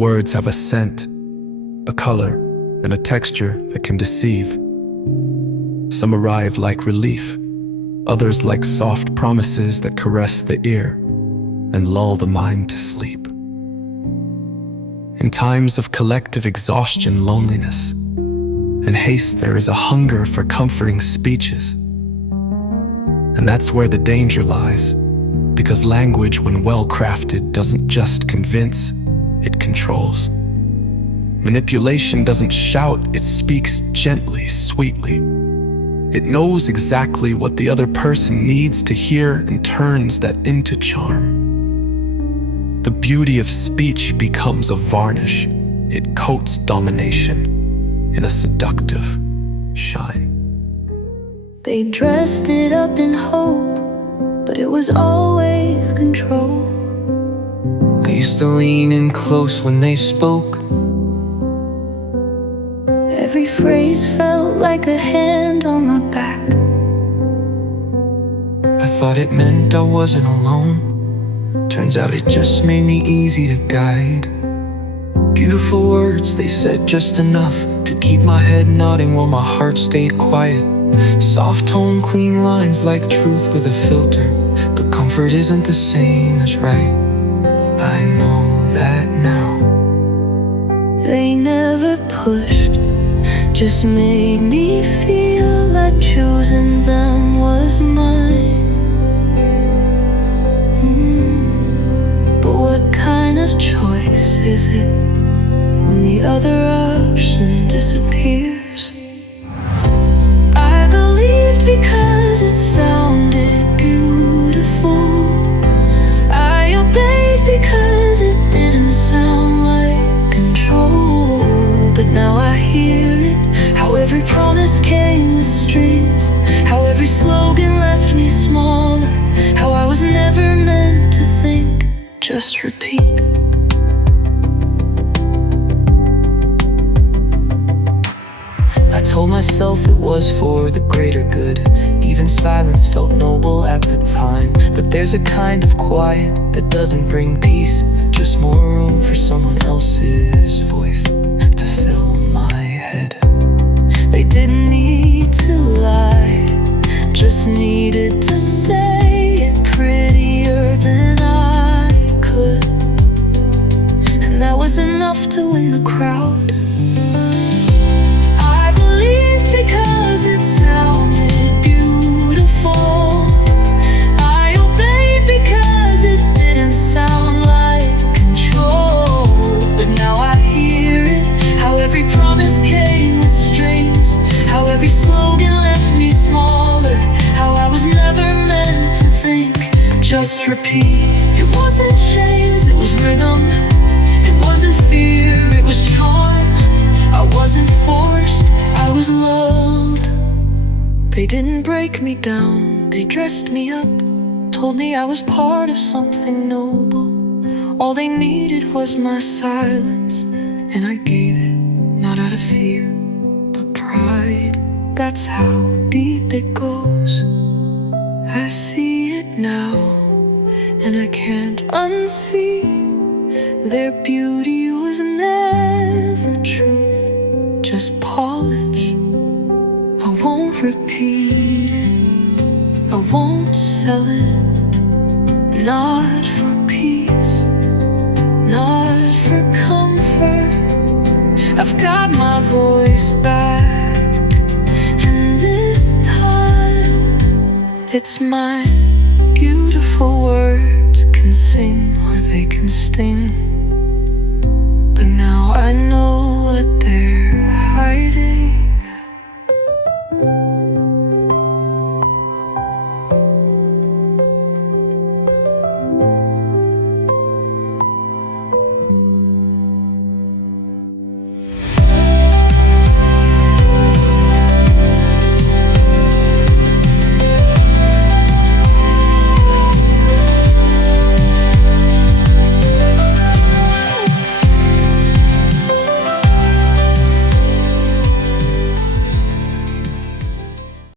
Words have a scent, a color, and a texture that can deceive. Some arrive like relief, others like soft promises that caress the ear and lull the mind to sleep. In times of collective exhaustion, loneliness, and haste, there is a hunger for comforting speeches. And that's where the danger lies, because language, when well crafted, doesn't just convince, it controls. Manipulation doesn't shout, it speaks gently, sweetly. It knows exactly what the other person needs to hear and turns that into charm. The beauty of speech becomes a varnish. It coats domination in a seductive shine. They dressed it up in hope, but it was always control. I used to lean in close when they spoke. Every phrase felt like a hand on my back. I thought it meant I wasn't alone. Turns out it just made me easy to guide. Beautiful words, they said just enough to keep my head nodding while my heart stayed quiet. Soft tone, clean lines like truth with a filter. But comfort isn't the same as right. I know that now. They never pushed, just made me feel like choosing them was mine. But what kind of choice is it when the other option disappears? I believed because it sounded beautiful. I obeyed because it didn't sound like control. But now I hear it, how every promise came with strings, how every slogan left me smaller, how I was never meant to think, just repeat. I told myself it was for the greater good. Even silence felt noble at the time. But there's a kind of quiet that doesn't bring peace, just more room for someone else's voice to fill my head. They didn't need to lie, just needed to say it prettier than I could. And that was enough to win the crowd. Because it sounded beautiful. I obeyed because it didn't sound like control. But now I hear it, how every promise came with strings, how every slogan left me smaller, how I was never meant to think, just repeat. It wasn't chains, it was rhythm. It wasn't fear, it was charm. I wasn't forced, I was lulled. They didn't break me down, they dressed me up, told me I was part of something noble. All they needed was my silence, and I gave it, not out of fear, but pride. That's how deep it goes. I see it now, and I can't unsee. Their beauty was never truth, just polish. I won't repeat it, I won't sell it. Not for peace, not for comfort. I've got my voice back, and this time it's my beautiful word.